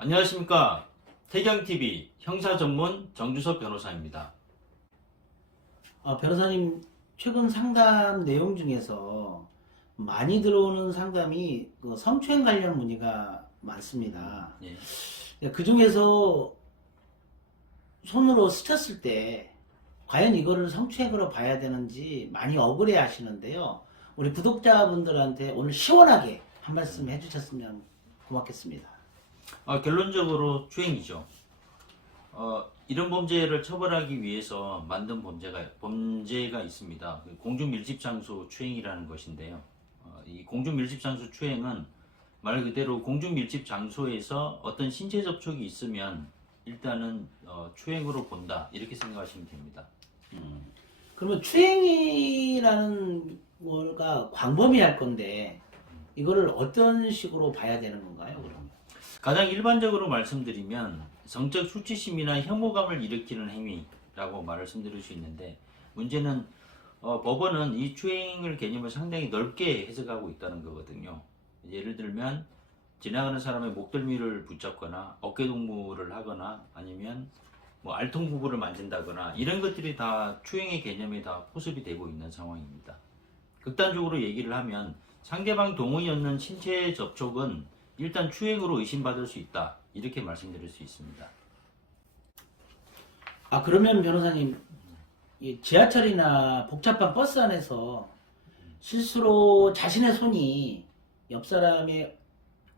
안녕하십니까. 태경TV 형사 전문 정주섭 변호사입니다. 변호사님, 최근 상담 내용 중에서 많이 들어오는 상담이 그 성추행 관련 문의가 많습니다. 예. 그 중에서 손으로 스쳤을 때 과연 이거를 성추행으로 봐야 되는지 많이 억울해 하시는데요. 우리 구독자분들한테 오늘 시원하게 한 말씀 해주셨으면 고맙겠습니다. 결론적으로 추행이죠. 이런 범죄를 처벌하기 위해서 만든 범죄가 있습니다. 공중밀집장소 추행이라는 것인데요. 이 공중밀집장소 추행은 말 그대로 공중밀집장소에서 어떤 신체 접촉이 있으면 일단은 추행으로 본다, 이렇게 생각하시면 됩니다. 그러면 추행이라는 거가 광범위할 건데 이거를 어떤 식으로 봐야 되는 건가요, 그러면? 가장 일반적으로 말씀드리면 성적 수치심이나 혐오감을 일으키는 행위라고 말씀드릴 수 있는데, 문제는 법원은 이 추행을 개념을 상당히 넓게 해석하고 있다는 거거든요. 예를 들면 지나가는 사람의 목덜미를 붙잡거나 어깨동무를 하거나 아니면 뭐 알통부부를 만진다거나 이런 것들이 다 추행의 개념에 다 포섭이 되고 있는 상황입니다. 극단적으로 얘기를 하면 상대방 동의이 없는 신체 접촉은 일단 추행으로 의심받을 수 있다, 이렇게 말씀드릴 수 있습니다. 그러면 변호사님, 이 지하철이나 복잡한 버스 안에서 실수로 자신의 손이 옆 사람의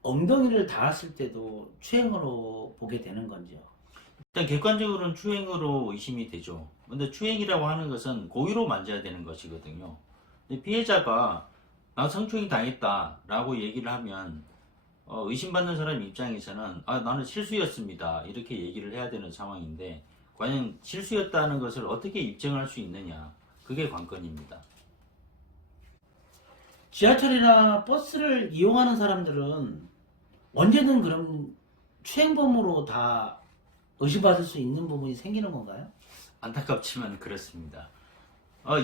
엉덩이를 닿았을 때도 추행으로 보게 되는 건지요? 일단 객관적으로는 추행으로 의심이 되죠. 근데 추행이라고 하는 것은 고의로 만져야 되는 것이거든요. 근데 피해자가 나 성추행 당했다라고 얘기를 하면 의심받는 사람 입장에서는 나는 실수였습니다, 이렇게 얘기를 해야 되는 상황인데, 과연 실수였다는 것을 어떻게 입증할 수 있느냐, 그게 관건입니다. 지하철이나 버스를 이용하는 사람들은 언제든 그럼 추행범으로 다 의심받을 수 있는 부분이 생기는 건가요? 안타깝지만 그렇습니다.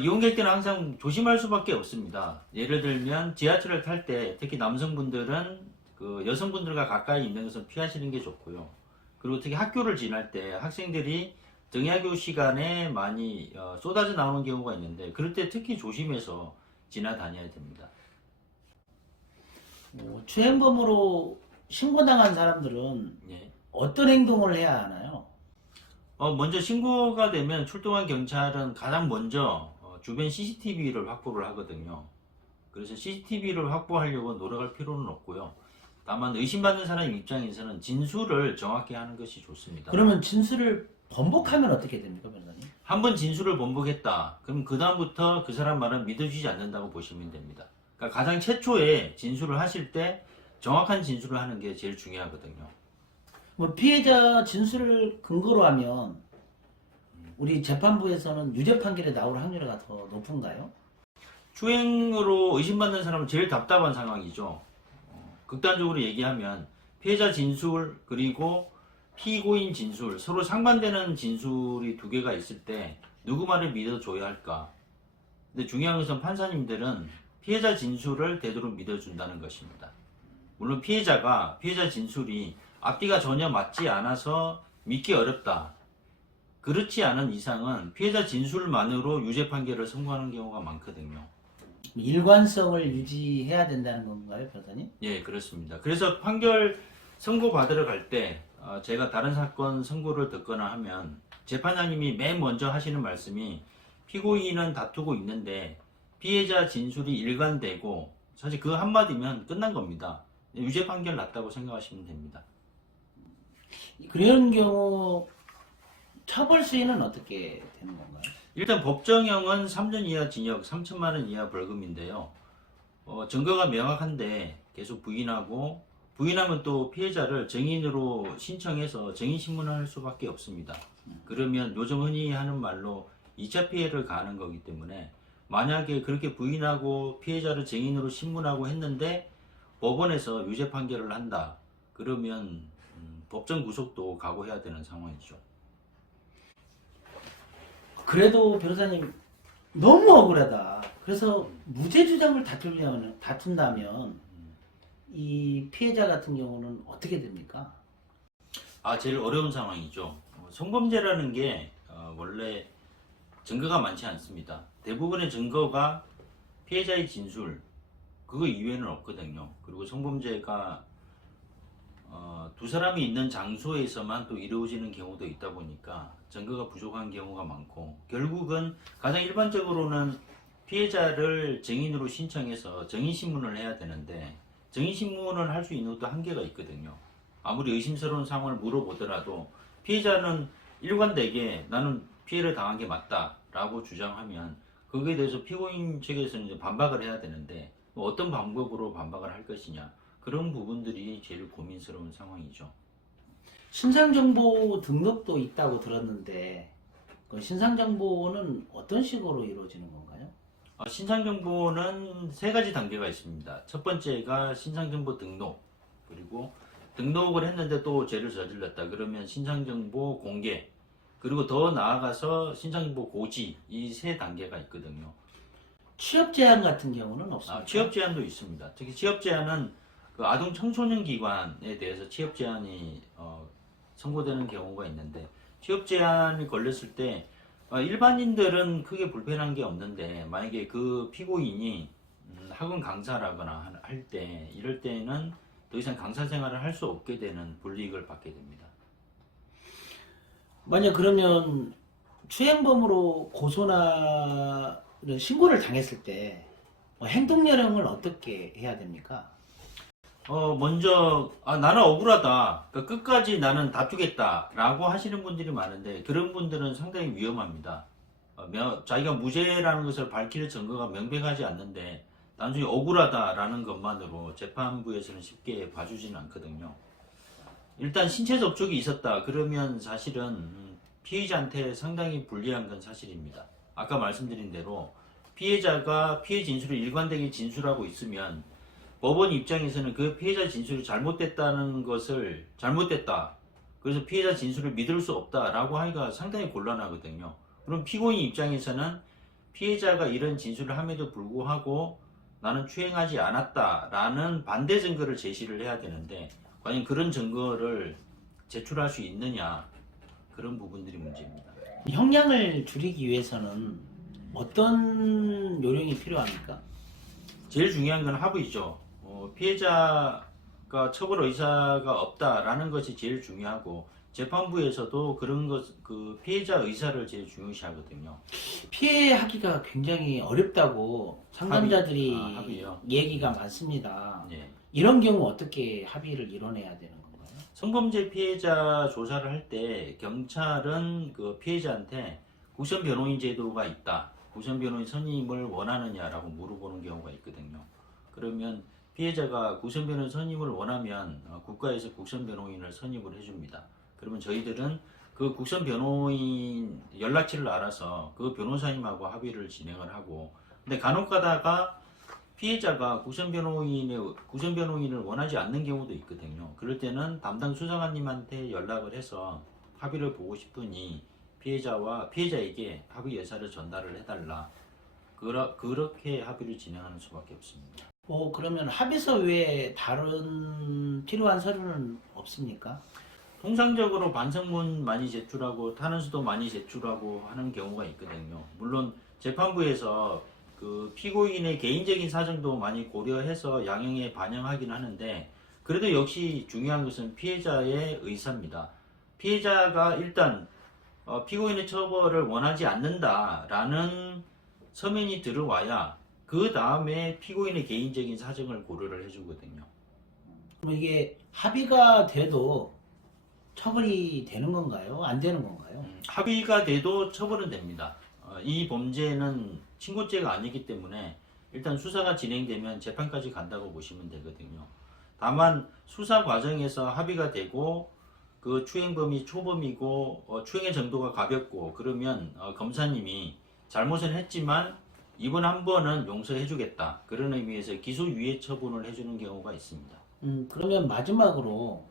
이용객들은 항상 조심할 수밖에 없습니다. 예를 들면 지하철을 탈 때 특히 남성분들은 그 여성분들과 가까이 있는 것은 피하시는 게 좋고요. 그리고 특히 학교를 지날 때 학생들이 등하교 시간에 많이 쏟아져 나오는 경우가 있는데, 그럴 때 특히 조심해서 지나다녀야 됩니다. 추행범으로 신고당한 사람들은 예. 어떤 행동을 해야 하나요? 먼저 신고가 되면 출동한 경찰은 가장 먼저 주변 CCTV를 확보를 하거든요. 그래서 CCTV를 확보하려고 노력할 필요는 없고요. 다만 의심받는 사람 입장에서는 진술을 정확히 하는 것이 좋습니다. 그러면 진술을 번복하면 어떻게 됩니까, 변호사님? 한 번 진술을 번복했다, 그럼 그 다음부터 그 사람 말은 믿어주지 않는다고 보시면 됩니다. 그러니까 가장 최초에 진술을 하실 때 정확한 진술을 하는 게 제일 중요하거든요. 뭐 피해자 진술을 근거로 하면 우리 재판부에서는 유죄 판결에 나올 확률이 더 높은가요? 추행으로 의심받는 사람은 제일 답답한 상황이죠. 극단적으로 얘기하면 피해자 진술 그리고 피고인 진술, 서로 상반되는 진술이 두 개가 있을 때 누구 말을 믿어줘야 할까? 근데 중요한 것은 판사님들은 피해자 진술을 되도록 믿어준다는 것입니다. 물론 피해자 진술이 앞뒤가 전혀 맞지 않아서 믿기 어렵다, 그렇지 않은 이상은 피해자 진술만으로 유죄 판결을 선고하는 경우가 많거든요. 일관성을 유지해야 된다는 건가요, 변호사님? 예, 그렇습니다. 그래서 판결 선고 받으러 갈 때 제가 다른 사건 선고를 듣거나 하면 재판장님이 맨 먼저 하시는 말씀이, 피고인은 다투고 있는데 피해자 진술이 일관되고, 사실 그 한마디면 끝난 겁니다. 유죄 판결 났다고 생각하시면 됩니다. 그런 경우 처벌 수위는 어떻게 되는 건가요? 일단 법정형은 3년 이하 징역 3천만 원 이하 벌금인데요. 증거가 명확한데 계속 부인하면 또 피해자를 증인으로 신청해서 증인신문할 수밖에 없습니다. 그러면 요즘 흔히 하는 말로 2차 피해를 가하는 거기 때문에, 만약에 그렇게 부인하고 피해자를 증인으로 신문하고 했는데 법원에서 유죄 판결을 한다, 그러면 법정 구속도 각오해야 되는 상황이죠. 그래도 변호사님 너무 억울하다. 그래서 무죄 주장을 다툰다면 이 피해자 같은 경우는 어떻게 됩니까? 제일 어려운 상황이죠. 성범죄라는 게 원래 증거가 많지 않습니다. 대부분의 증거가 피해자의 진술, 그거 이외에는 없거든요. 그리고 성범죄가 두 사람이 있는 장소에서만 또 이루어지는 경우도 있다 보니까 증거가 부족한 경우가 많고, 결국은 가장 일반적으로는 피해자를 증인으로 신청해서 증인신문을 해야 되는데, 증인신문을 할 수 있는 것도 한계가 있거든요. 아무리 의심스러운 상황을 물어보더라도 피해자는 일관되게 나는 피해를 당한 게 맞다라고 주장하면 거기에 대해서 피고인 측에서는 이제 반박을 해야 되는데, 어떤 방법으로 반박을 할 것이냐, 그런 부분들이 제일 고민스러운 상황이죠. 신상정보 등록도 있다고 들었는데 그 신상정보는 어떤 식으로 이루어지는 건가요? 신상정보는 세 가지 단계가 있습니다. 첫 번째가 신상정보 등록, 그리고 등록을 했는데 또 죄를 저질렀다 그러면 신상정보 공개, 그리고 더 나아가서 신상정보 고지, 이 세 단계가 있거든요. 취업 제한 같은 경우는 없습니까? 취업 제한도 있습니다. 특히 취업 제한은 그 아동 청소년 기관에 대해서 취업 제한이 선고되는 경우가 있는데, 취업 제한이 걸렸을 때 일반인들은 크게 불편한 게 없는데, 만약에 그 피고인이 학원 강사라거나 할 때, 이럴 때는 더 이상 강사 생활을 할 수 없게 되는 불이익을 받게 됩니다. 만약 그러면 추행범으로 고소나 이런 신고를 당했을 때 행동여령을 어떻게 해야 됩니까? 먼저 나는 억울하다, 그러니까 끝까지 나는 다투겠다 라고 하시는 분들이 많은데, 그런 분들은 상당히 위험합니다. 자기가 무죄라는 것을 밝힐 증거가 명백하지 않는데 단순히 억울하다라는 것만으로 재판부에서는 쉽게 봐주지는 않거든요. 일단 신체 접촉이 있었다 그러면 사실은 피해자한테 상당히 불리한 건 사실입니다. 아까 말씀드린 대로 피해자가 피해 진술을 일관되게 진술하고 있으면 법원 입장에서는 그 피해자 진술이 잘못됐다는 것을 잘못됐다, 그래서 피해자 진술을 믿을 수 없다라고 하기가 상당히 곤란하거든요. 그럼 피고인 입장에서는 피해자가 이런 진술을 함에도 불구하고 나는 추행하지 않았다라는 반대 증거를 제시를 해야 되는데, 과연 그런 증거를 제출할 수 있느냐, 그런 부분들이 문제입니다. 형량을 줄이기 위해서는 어떤 요령이 필요합니까? 제일 중요한 건 합의죠. 피해자가 처벌 의사가 없다라는 것이 제일 중요하고, 재판부에서도 그런 그 피해자 의사를 제일 중요시하거든요. 피해하기가 굉장히 어렵다고 상담자들이 합의요? 얘기가 많습니다. 예. 이런 경우 어떻게 합의를 이뤄내야 되는 건가요? 성범죄 피해자 조사를 할 때 경찰은 그 피해자한테 구선 변호인 제도가 있다, 구선 변호인 선임을 원하느냐라고 물어보는 경우가 있거든요. 그러면 피해자가 구선 변호인 선임을 원하면 국가에서 구선 변호인을 선임을 해줍니다. 그러면 저희들은 그 국선 변호인 연락처를 알아서 그 변호사님하고 합의를 진행을 하고, 근데 간혹 가다가 피해자가 구선 변호인을 원하지 않는 경우도 있거든요. 그럴 때는 담당 수사관님한테 연락을 해서 합의를 보고 싶으니 피해자에게 합의 의사를 전달을 해달라, 그렇게 합의를 진행하는 수밖에 없습니다. 그러면 합의서 외에 다른 필요한 서류는 없습니까? 통상적으로 반성문 많이 제출하고 탄원서도 많이 제출하고 하는 경우가 있거든요. 물론 재판부에서 그 피고인의 개인적인 사정도 많이 고려해서 양형에 반영하긴 하는데, 그래도 역시 중요한 것은 피해자의 의사입니다. 피해자가 일단 피고인의 처벌을 원하지 않는다라는 서면이 들어와야 그 다음에 피고인의 개인적인 사정을 고려를 해주거든요. 그럼 이게 합의가 돼도 처벌이 되는 건가요? 안 되는 건가요? 합의가 돼도 처벌은 됩니다. 이 범죄는 친고죄가 아니기 때문에 일단 수사가 진행되면 재판까지 간다고 보시면 되거든요. 다만 수사 과정에서 합의가 되고 그 추행범이 초범이고 추행의 정도가 가볍고 그러면 검사님이 잘못은 했지만 이번 한 번은 용서해주겠다, 그런 의미에서 기소유예 처분을 해주는 경우가 있습니다. 그러면 마지막으로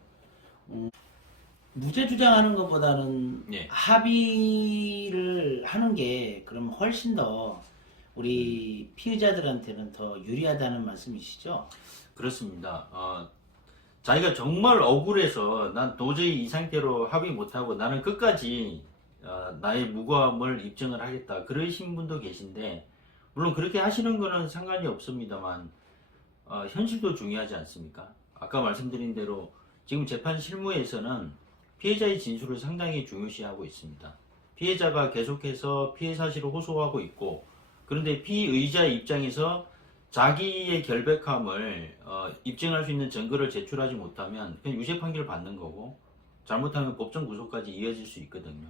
무죄 주장하는 것보다는 예. 합의를 하는 게 그럼 훨씬 더 우리 피의자들한테는 더 유리하다는 말씀이시죠? 그렇습니다. 자기가 정말 억울해서 난 도저히 이 상태로 합의 못하고 나는 끝까지 나의 무고함을 입증을 하겠다 그러신 분도 계신데, 물론 그렇게 하시는 거는 상관이 없습니다만 현실도 중요하지 않습니까? 아까 말씀드린 대로 지금 재판 실무에서는 피해자의 진술을 상당히 중요시하고 있습니다. 피해자가 계속해서 피해 사실을 호소하고 있고, 그런데 피의자의 입장에서 자기의 결백함을 입증할 수 있는 증거를 제출하지 못하면 그냥 유죄 판결을 받는 거고, 잘못하면 법정 구속까지 이어질 수 있거든요.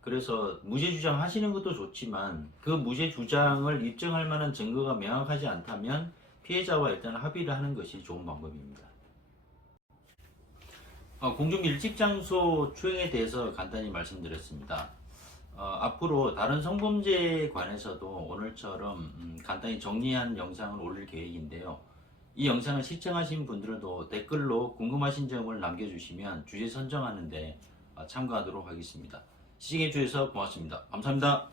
그래서 무죄 주장하시는 것도 좋지만 그 무죄 주장을 입증할 만한 증거가 명확하지 않다면 피해자와 일단 합의를 하는 것이 좋은 방법입니다. 공중 밀집 장소 추행에 대해서 간단히 말씀드렸습니다. 앞으로 다른 성범죄에 관해서도 오늘처럼 간단히 정리한 영상을 올릴 계획인데요. 이 영상을 시청하신 분들도 댓글로 궁금하신 점을 남겨주시면 주제 선정하는데 참고하도록 하겠습니다. 시청해주셔서 고맙습니다. 감사합니다.